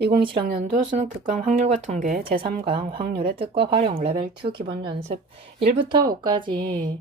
2027학년도 수능 특강 확률과 통계 제3강 확률의 뜻과 활용 레벨 2 기본 연습 1부터 5까지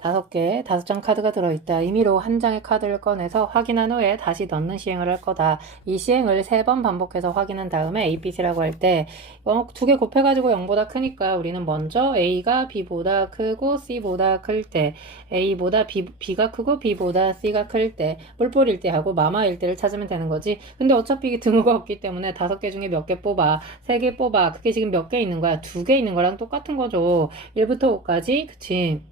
5개, 5장 카드가 들어있다. 임의로 한 장의 카드를 꺼내서 확인한 후에 다시 넣는 시행을 할 거다. 이 시행을 3번 반복해서 확인한 다음에 A, B, C라고 할 때 2개 곱해가지고 0보다 크니까 우리는 먼저 A가 B보다 크고 C보다 클 때, A보다 B가 크고 B보다 C가 클 때, 뿔뿔일 때 하고 마마일 때를 찾으면 되는 거지. 근데 어차피 등호가 없기 때문에 5개 중에 몇 개 뽑아, 3개 뽑아. 그게 지금 몇 개 있는 거야? 2개 있는 거랑 똑같은 거죠. 1부터 5까지, 그치?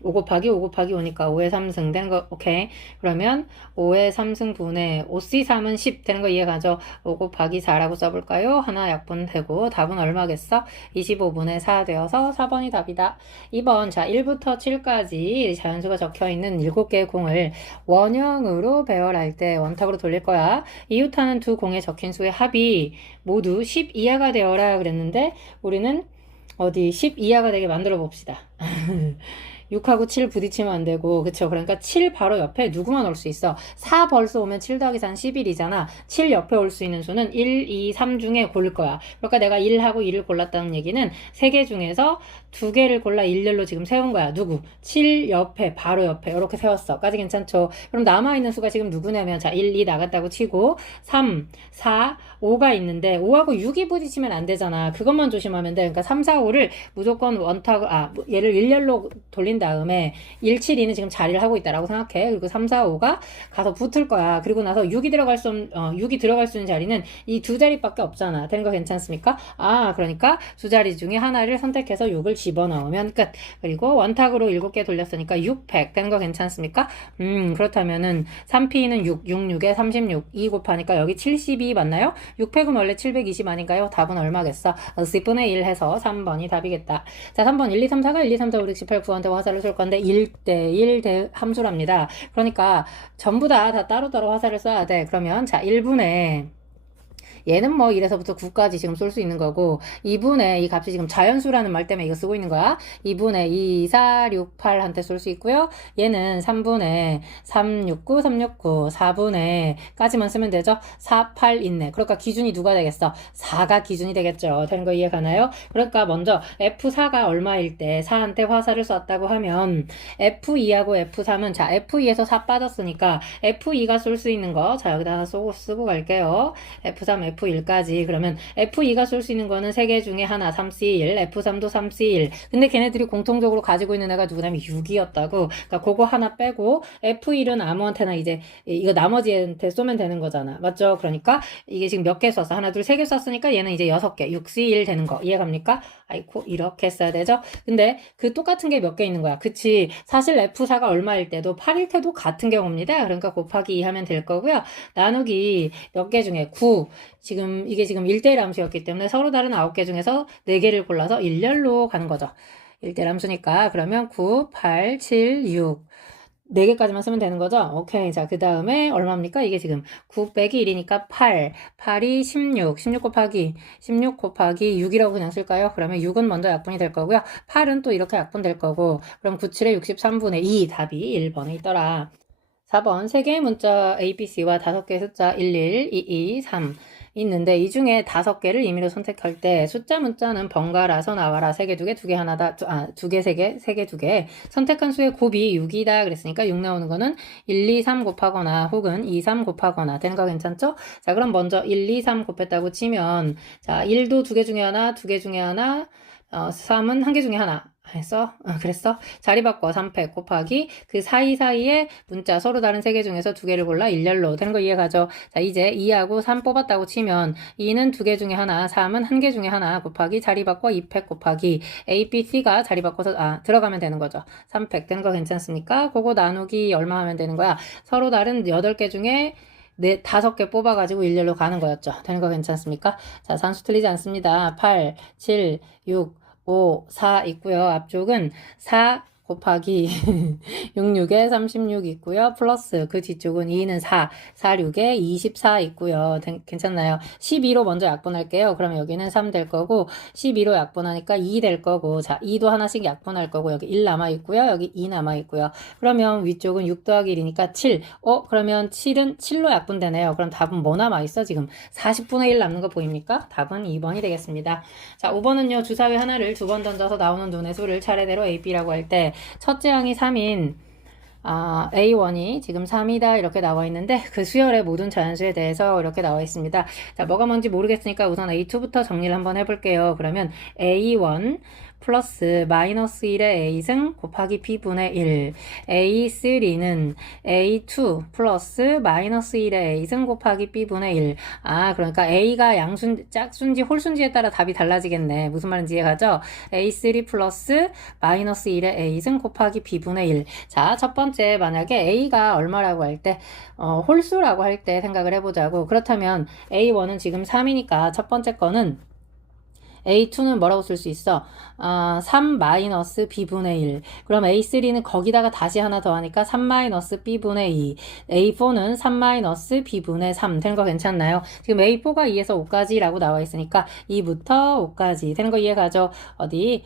5 곱하기 5 곱하기 5니까 5의 3승 되는 거, 오케이. 그러면 5의 3승분의 5C3은 10 되는 거 이해가죠? 5 곱하기 4라고 써볼까요? 하나 약분되고 답은 얼마겠어? 25분의 4 되어서 4번이 답이다. 2번, 자, 1부터 7까지 자연수가 적혀있는 7개의 공을 원형으로 배열할 때 원탁으로 돌릴 거야. 이웃하는 두 공에 적힌 수의 합이 모두 10 이하가 되어라 그랬는데 우리는 어디 10 이하가 되게 만들어 봅시다. 6하고 7 부딪히면 안 되고, 그쵸? 그러니까 7 바로 옆에 누구만 올 수 있어? 4 벌써 오면 7 더하기 4는 11이잖아. 7 옆에 올 수 있는 수는 1, 2, 3 중에 고를 거야. 그러니까 내가 1하고 2를 골랐다는 얘기는 3개 중에서 2개를 골라 일렬로 지금 세운 거야. 누구? 7 옆에, 바로 옆에. 이렇게 세웠어. 까지 괜찮죠? 그럼 남아있는 수가 지금 누구냐면, 자, 1, 2 나갔다고 치고, 3, 4, 5가 있는데, 5하고 6이 부딪히면 안 되잖아. 그것만 조심하면 돼. 그러니까 3, 4, 5를 무조건 원탁, 얘를 일렬로 돌린 다음에 1, 7, 2는 지금 자리를 하고 있다라고 생각해. 그리고 3, 4, 5가 가서 붙을 거야. 그리고 나서 6이 들어갈 수 있는 자리는 이 두 자리밖에 없잖아. 되는 거 괜찮습니까? 그러니까 두 자리 중에 하나를 선택해서 6을 집어넣으면 끝. 그리고 원탁으로 7개 돌렸으니까 600 되는 거 괜찮습니까? 그렇다면은 3P는 6, 6에 36, 2 곱하니까 여기 72 맞나요? 600은 원래 720 아닌가요? 답은 얼마겠어? 10분의 1 해서 3번이 답이겠다. 자, 3번 1, 2, 3, 4가 1, 2, 3, 4, 5, 6, 7, 9한테 화살을 쏠 건데 1대1 함수랍니다. 그러니까 전부 다 따로따로 화살을 쏴야 돼. 그러면 자, 1분의 얘는 뭐 1에서부터 9까지 지금 쏠 수 있는 거고 2분의 이 값이 지금 자연수라는 말 때문에 이거 쓰고 있는 거야. 2분의 2, 4, 6, 8한테 쏠 수 있고요. 얘는 3분의 3, 6, 9, 3, 6, 9, 4분의 까지만 쓰면 되죠. 4, 8 있네. 그러니까 기준이 누가 되겠어? 4가 기준이 되겠죠. 되는 거 이해 가나요? 그러니까 먼저 F4가 얼마일 때 4한테 화살을 쐈다고 하면 F2하고 F3은 자 F2에서 4 빠졌으니까 F2가 쏠 수 있는 거 자 여기다 하나 쓰고 갈게요. F3, F1까지. 그러면 F2가 쏠 수 있는 거는 3개 중에 하나, 3C1, F3도 3C1. 근데 걔네들이 공통적으로 가지고 있는 애가 누구냐면 6이었다고. 그러니까 그거 하나 빼고 F1은 아무한테나 이제 이거 나머지한테 쏘면 되는 거잖아. 맞죠? 그러니까 이게 지금 몇 개 쐈어? 하나, 둘, 3개 쐈으니까 얘는 이제 6개, 6C1 되는 거. 이해갑니까? 아이고, 이렇게 써야 되죠? 근데 그 똑같은 게 몇 개 있는 거야. 그치? 사실 F4가 얼마일 때도 8일 때도 같은 경우입니다. 그러니까 곱하기 2 하면 될 거고요. 나누기 몇 개 중에 9. 지금 이게 지금 1대1 함수였기 때문에 서로 다른 9개 중에서 4개를 골라서 일렬로 가는 거죠. 1대1 함수니까 그러면 9, 8, 7, 6 4개까지만 쓰면 되는 거죠? 오케이. 자, 그 다음에 얼마입니까? 이게 지금 9 빼기 1이니까 8. 8이 16. 16 곱하기 6이라고 그냥 쓸까요? 그러면 6은 먼저 약분이 될 거고요. 8은 또 이렇게 약분될 거고 그럼 9, 7에 63분의 2 답이 1번에 있더라. 4번 3개의 문자 ABC와 5개의 숫자 11, 22, 3 있는데 이 중에 5개를 임의로 선택할 때 숫자 문자는 번갈아서 나와라. 3개, 2개, 2개 하나다. 2개, 3개, 3개, 2개. 선택한 수의 곱이 6이다. 그랬으니까 6 나오는 거는 1, 2, 3 곱하거나 혹은 2, 3 곱하거나 되는 거 괜찮죠? 자, 그럼 먼저 1, 2, 3 곱했다고 치면 자, 1도 2개 중에 하나, 2개 중에 하나, 3은 1개 중에 하나. 했어? 그랬어? 자리 바꿔 3팩 곱하기 그 사이사이에 문자 서로 다른 3개 중에서 2개를 골라 일렬로 되는 거 이해가죠? 자 이제 2하고 3 뽑았다고 치면 2는 2개 중에 하나 3은 1개 중에 하나 곱하기 자리 바꿔 2팩 곱하기 A, B, C가 자리 바꿔서 들어가면 되는 거죠. 3팩 되는 거 괜찮습니까? 그거 나누기 얼마 하면 되는 거야? 서로 다른 8개 중에 5개 뽑아가지고 일렬로 가는 거였죠. 되는 거 괜찮습니까? 자 산수 틀리지 않습니다. 8, 7, 6 5, 4 있고요. 앞쪽은 4 곱하기 66에 36 있고요. 플러스 그 뒤쪽은 2는 4, 46에 24 있고요. 괜찮나요? 12로 먼저 약분할게요. 그럼 여기는 3 될 거고 12로 약분하니까 2 될 거고 자 2도 하나씩 약분할 거고 여기 1 남아 있고요. 여기 2 남아 있고요. 그러면 위쪽은 6 더하기 1이니까 7. 그러면 7은 7로 약분되네요. 그럼 답은 뭐 남아 있어? 지금 40분의 1 남는 거 보입니까? 답은 2번이 되겠습니다. 자 5번은요. 주사위 하나를 두 번 던져서 나오는 눈의 수를 차례대로 A, B라고 할 때 첫째 항이 3인 A1이 지금 3이다 이렇게 나와 있는데 그 수열의 모든 자연수에 대해서 이렇게 나와 있습니다. 자, 뭐가 뭔지 모르겠으니까 우선 A2부터 정리를 한번 해볼게요. 그러면 A1 플러스 마이너스 1의 A승 곱하기 B분의 1 A3는 A2 플러스 마이너스 1의 A승 곱하기 B분의 1 그러니까 A가 짝수인지 홀수인지에 따라 답이 달라지겠네. 무슨 말인지 이해가죠? A3 플러스 마이너스 1의 A승 곱하기 B분의 1 자, 첫 번째 만약에 A가 얼마라고 할 때 홀수라고 할 때 생각을 해보자고. 그렇다면 A1은 지금 3이니까 첫 번째 거는 A2는 뭐라고 쓸 수 있어? 3 마이너스 B분의 1. 그럼 A3는 거기다가 다시 하나 더 하니까 3 마이너스 B분의 2. A4는 3 마이너스 B분의 3. 되는 거 괜찮나요? 지금 A4가 2에서 5까지라고 나와 있으니까 2부터 5까지. 되는 거 이해가죠? 어디?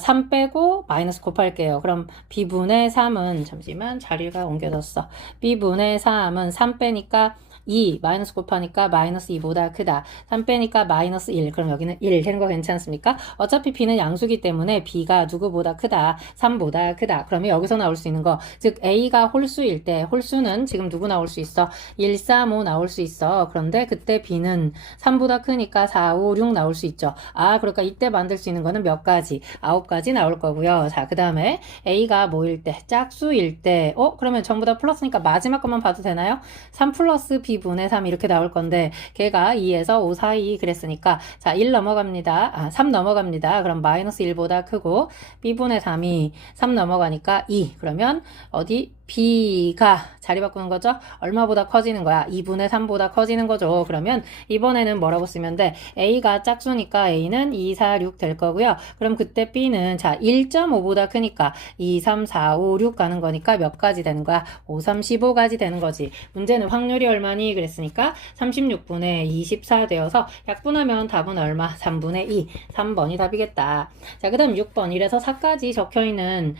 3 빼고 마이너스 곱할게요. 그럼 B분의 3은 잠시만 자리가 옮겨졌어. B분의 3은 3 빼니까 2 마이너스 곱하니까 마이너스 2보다 크다. 3 빼니까 마이너스 1. 그럼 여기는 1 되는 거 괜찮습니까? 어차피 B는 양수기 때문에 B가 누구보다 크다. 3보다 크다. 그러면 여기서 나올 수 있는 거. 즉 A가 홀수일 때 홀수는 지금 누구 나올 수 있어? 1, 3, 5 나올 수 있어. 그런데 그때 B는 3보다 크니까 4, 5, 6 나올 수 있죠. 그러니까 이때 만들 수 있는 거는 몇 가지? 9가지 나올 거고요. 자, 그 다음에 A가 뭐일 때? 짝수일 때 그러면 전부 다 플러스니까 마지막 것만 봐도 되나요? 3 플러스 B분의 3 이렇게 나올 건데 걔가 2에서 5 사이 그랬으니까 자 1 넘어갑니다. 3 넘어갑니다. 그럼 마이너스 1보다 크고 B분의 3이 3 넘어가니까 2. 그러면 어디? B가 자리 바꾸는 거죠? 얼마보다 커지는 거야? 2분의 3보다 커지는 거죠. 그러면 이번에는 뭐라고 쓰면 돼? A가 짝수니까 A는 2, 4, 6 될 거고요. 그럼 그때 B는 자 1.5보다 크니까 2, 3, 4, 5, 6 가는 거니까 몇 가지 되는 거야? 5, 3, 15가지 되는 거지. 문제는 확률이 얼마니? 그랬으니까 36분의 24 되어서 약분하면 답은 얼마? 3분의 2. 3번이 답이겠다. 자, 그 다음 6번. 이래서 4까지 적혀있는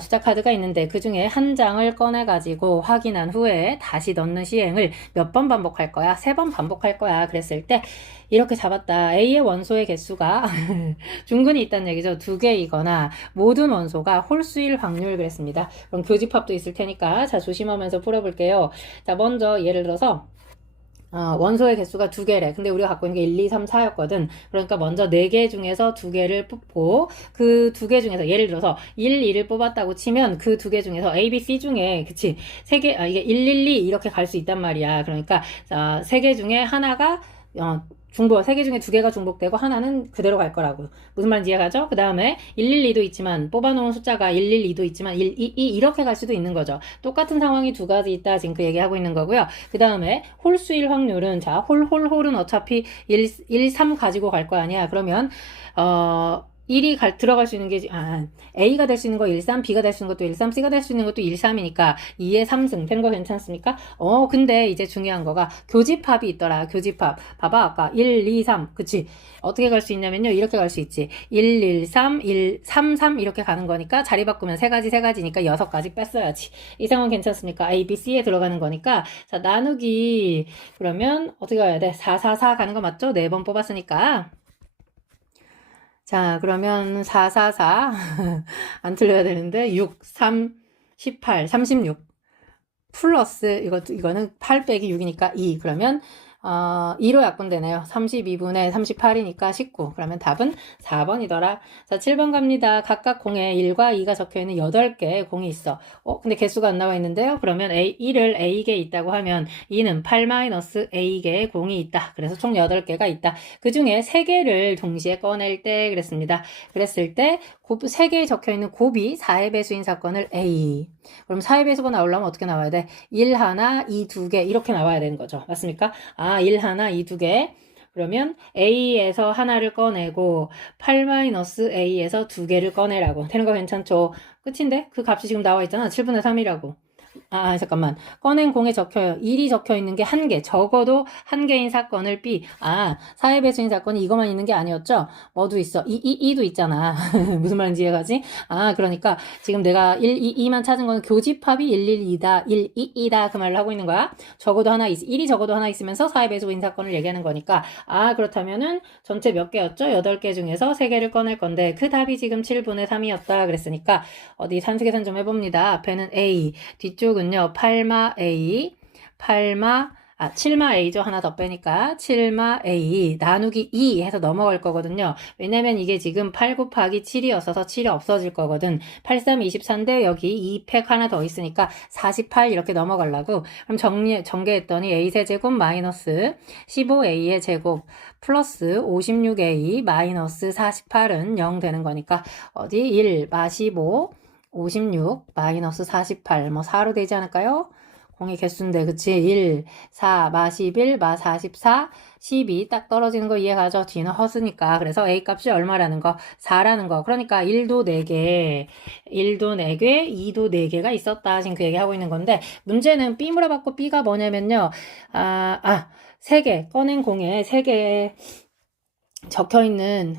숫자 카드가 있는데 그 중에 한 장을 꺼내가지고 확인한 후에 다시 넣는 시행을 몇 번 반복할 거야? 3번 반복할 거야. 그랬을 때 이렇게 잡았다. A의 원소의 개수가 중근이 있다는 얘기죠. 2개이거나 모든 원소가 홀수일 확률 그랬습니다. 그럼 교집합도 있을 테니까 자 조심하면서 풀어볼게요. 자 먼저 예를 들어서 원소의 개수가 2개래. 근데 우리가 갖고 있는 게 1, 2, 3, 4였거든. 그러니까 먼저 4개 중에서 2개를 뽑고 그 2개 중에서 예를 들어서 1, 2를 뽑았다고 치면 그 2개 중에서 A, B, C 중에 그치 3개 이게 1, 1, 2 이렇게 갈 수 있단 말이야. 그러니까 3개 중에 하나가 3개 중에 2개가 중복되고 하나는 그대로 갈 거라고. 무슨 말인지 이해가죠? 그 다음에 112도 있지만 뽑아놓은 숫자가 112도 있지만 122 이렇게 갈 수도 있는 거죠. 똑같은 상황이 2가지 있다. 지금 그 얘기하고 있는 거고요. 그 다음에 홀수일 확률은 자 홀은 어차피 1, 3 가지고 갈 거 아니야. 그러면 1이 들어갈 수 있는 게 A가 될 수 있는 거 1, 3, B가 될 수 있는 것도 1, 3, C가 될 수 있는 것도 1, 3이니까 2의 3승 되는 거 괜찮습니까? 근데 이제 중요한 거가 교집합이 있더라. 교집합. 봐봐 아까 1, 2, 3 그치? 어떻게 갈 수 있냐면요. 이렇게 갈 수 있지. 1, 1, 3, 1, 3, 3 이렇게 가는 거니까 자리 바꾸면 3가지니까 6가지 뺐어야지. 이 상황 괜찮습니까? A, B, C에 들어가는 거니까 자 나누기 그러면 어떻게 가야 돼? 4, 4, 4 가는 거 맞죠? 4번 뽑았으니까 자, 그러면 4, 4, 4. 안 틀려야 되는데, 6, 3, 18, 36. 플러스, 이거는 8 빼기 6이니까 2. 그러면, 2로 약분되네요. 32분의 38이니까 19. 그러면 답은 4번이더라. 자, 7번 갑니다. 각각 공에 1과 2가 적혀있는 8개의 공이 있어. 근데 개수가 안 나와 있는데요. 그러면 1을 A개 있다고 하면 2는 8-A개의 공이 있다. 그래서 총 8개가 있다. 그 중에 3개를 동시에 꺼낼 때 그랬습니다. 그랬을 때 3개에 적혀있는 곱이 4의 배수인 사건을 A. 그럼 4의 배수가 나오려면 어떻게 나와야 돼? 1 하나, 2 2개 이렇게 나와야 되는 거죠. 맞습니까? 1 하나, 2 2개. 그러면 A에서 하나를 꺼내고 8-A에서 두 개를 꺼내라고. 되는 거 괜찮죠? 끝인데? 그 값이 지금 나와 있잖아. 7분의 3이라고. 잠깐만. 꺼낸 공에 적혀요. 1이 적혀 있는 게 한 개. 적어도 한 개인 사건을 B. 사회 배수인 사건이 이것만 있는 게 아니었죠? 뭐도 있어? 2도 있잖아. 무슨 말인지 이해가지? 그러니까 지금 내가 1, 2만 찾은 거는 교집합이 1, 1, 2다. 1, 2, 2다. 그 말을 하고 있는 거야. 적어도 하나 1이 적어도 하나 있으면서 사회 배수인 사건을 얘기하는 거니까. 그렇다면은 전체 몇 개였죠? 8개 중에서 3개를 꺼낼 건데 그 답이 지금 7분의 3이었다. 그랬으니까 어디 산수계산 좀 해봅니다. 앞에는 A, 뒤쪽은요 8마-A, 7마-A죠. 하나 더 빼니까 7마-A 나누기 2 해서 넘어갈 거거든요. 왜냐면 이게 지금 8 곱하기 7이었어서 7이 없어질 거거든. 8, 3, 24인데 여기 2팩 하나 더 있으니까 48 이렇게 넘어가려고. 그럼 전개했더니 A 세제곱 마이너스 15A의 제곱 플러스 56A 마이너스 48은 0 되는 거니까 어디 1, 마15 56 마이너스 48 뭐 4로 되지 않을까요? 공의 개수인데 그치? 1, 4, 마 11, 마 44, 12 딱 떨어지는 거 이해가죠? 뒤는 허수니까. 그래서 A 값이 얼마라는 거? 4라는 거. 그러니까 1도 4개, 1도 4개, 2도 4개가 있었다. 지금 그 얘기하고 있는 건데 문제는 B 물어봤고 B가 뭐냐면요. 3개 꺼낸 공에 3개 적혀있는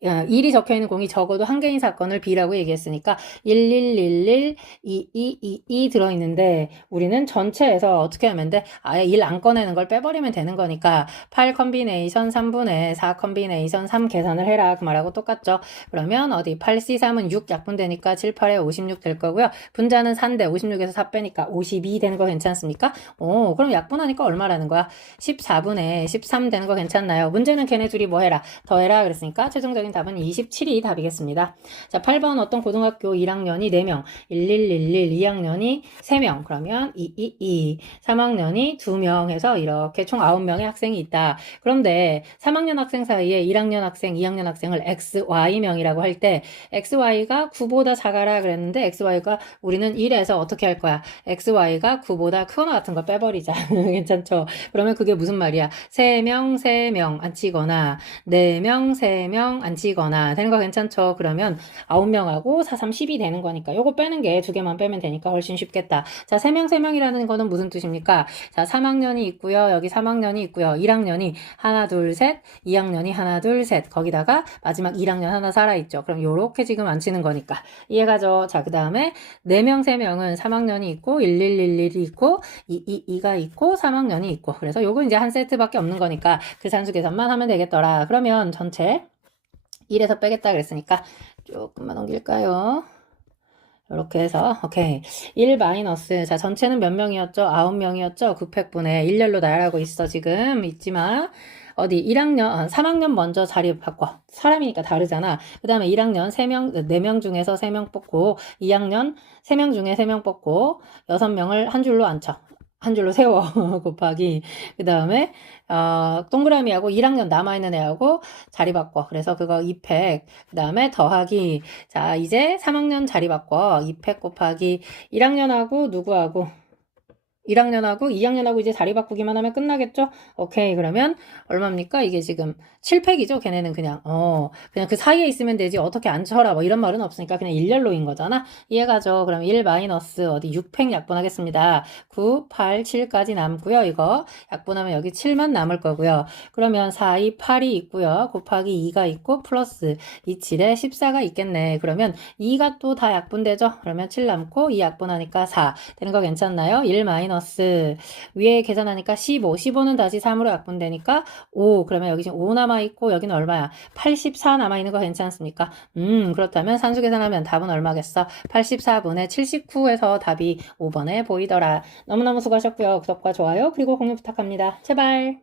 1이 적혀있는 공이 적어도 한 개인 사건을 B라고 얘기했으니까 1111, 2222 들어있는데 우리는 전체에서 어떻게 하면 돼? 아예 1 안 꺼내는 걸 빼버리면 되는 거니까 8 컨비네이션 3분의 4 컨비네이션 3 계산을 해라 그 말하고 똑같죠. 그러면 어디 8C3은 6 약분되니까 7, 8에 56 될 거고요. 분자는 4인데 56에서 4 빼니까 52 되는 거 괜찮습니까? 그럼 약분하니까 얼마라는 거야? 14분의 13 되는 거 괜찮나요? 문제는 걔네 둘이 뭐 해라? 더해라 그랬으니까 최종적인 답은 27이 답이겠습니다. 자, 8번 어떤 고등학교 1학년이 4명, 1111 2학년이 3명, 그러면 222, 3학년이 2명 해서 이렇게 총 9명의 학생이 있다. 그런데 3학년 학생 사이에 1학년 학생, 2학년 학생을 XY명이라고 할 때 XY가 9보다 작아라 그랬는데 XY가 우리는 1에서 어떻게 할 거야? XY가 9보다 크거나 같은 거 빼버리자. 괜찮죠? 그러면 그게 무슨 말이야? 3명, 3명 안 치거나 4명, 3명 안 치거나 되는 거 괜찮죠? 그러면 9명하고 4, 3, 10이 되는 거니까 요거 빼는 게 2개만 빼면 되니까 훨씬 쉽겠다. 자, 3명, 3명이라는 거는 무슨 뜻입니까? 자, 3학년이 있고요. 여기 3학년이 있고요. 1학년이 하나, 둘, 셋, 2학년이 하나, 둘, 셋. 거기다가 마지막 1학년 하나 살아있죠. 그럼 요렇게 지금 안 치는 거니까. 이해가죠? 자, 그 다음에 4명, 3명은 3학년이 있고 1111이 있고 222가 있고 3학년이 있고 그래서 요거 이제 한 세트밖에 없는 거니까 그 산수 계산만 하면 되겠더라. 그러면 전체 1에서 빼겠다 그랬으니까 조금만 넘길까요? 이렇게 해서 오케이 1 마이너스 자 전체는 몇 명이었죠? 9명이었죠? 9팩분의 일렬로 나열하고 있어 지금 잊지마 어디 3학년 먼저 자리 바꿔 사람이니까 다르잖아 그 다음에 1학년 4명 중에서 3명 뽑고 2학년 3명 중에 3명 뽑고 6명을 한 줄로 앉혀 한 줄로 세워 곱하기 그 다음에 동그라미하고 1학년 남아있는 애하고 자리 바꿔 그래서 그거 2팩 그 다음에 더하기 자 이제 3학년 자리 바꿔 2팩 곱하기 1학년하고 누구하고 1학년하고 2학년하고 이제 자리 바꾸기만 하면 끝나겠죠? 오케이 그러면 얼마입니까? 이게 지금 7팩이죠? 걔네는 그냥 그 사이에 있으면 되지 어떻게 안 쳐라 뭐 이런 말은 없으니까 그냥 일렬로인 거잖아 이해가죠? 그럼 1 마이너스 어디 6팩 약분하겠습니다 9, 8, 7까지 남고요 이거 약분하면 여기 7만 남을 거고요 그러면 4, 2, 8이 있고요 곱하기 2가 있고 플러스 2, 7에 14가 있겠네 그러면 2가 또 다 약분되죠? 그러면 7 남고 2 약분하니까 4 되는 거 괜찮나요? 1 마이너스 위에 계산하니까 15 15는 다시 3으로 약분되니까 5 그러면 여기 지금 5 남아있고 여기는 얼마야 84 남아있는 거 괜찮습니까 그렇다면 산수 계산하면 답은 얼마겠어 84분의 79에서 답이 5번에 보이더라 너무너무 수고하셨고요 구독과 좋아요 그리고 공유 부탁합니다 제발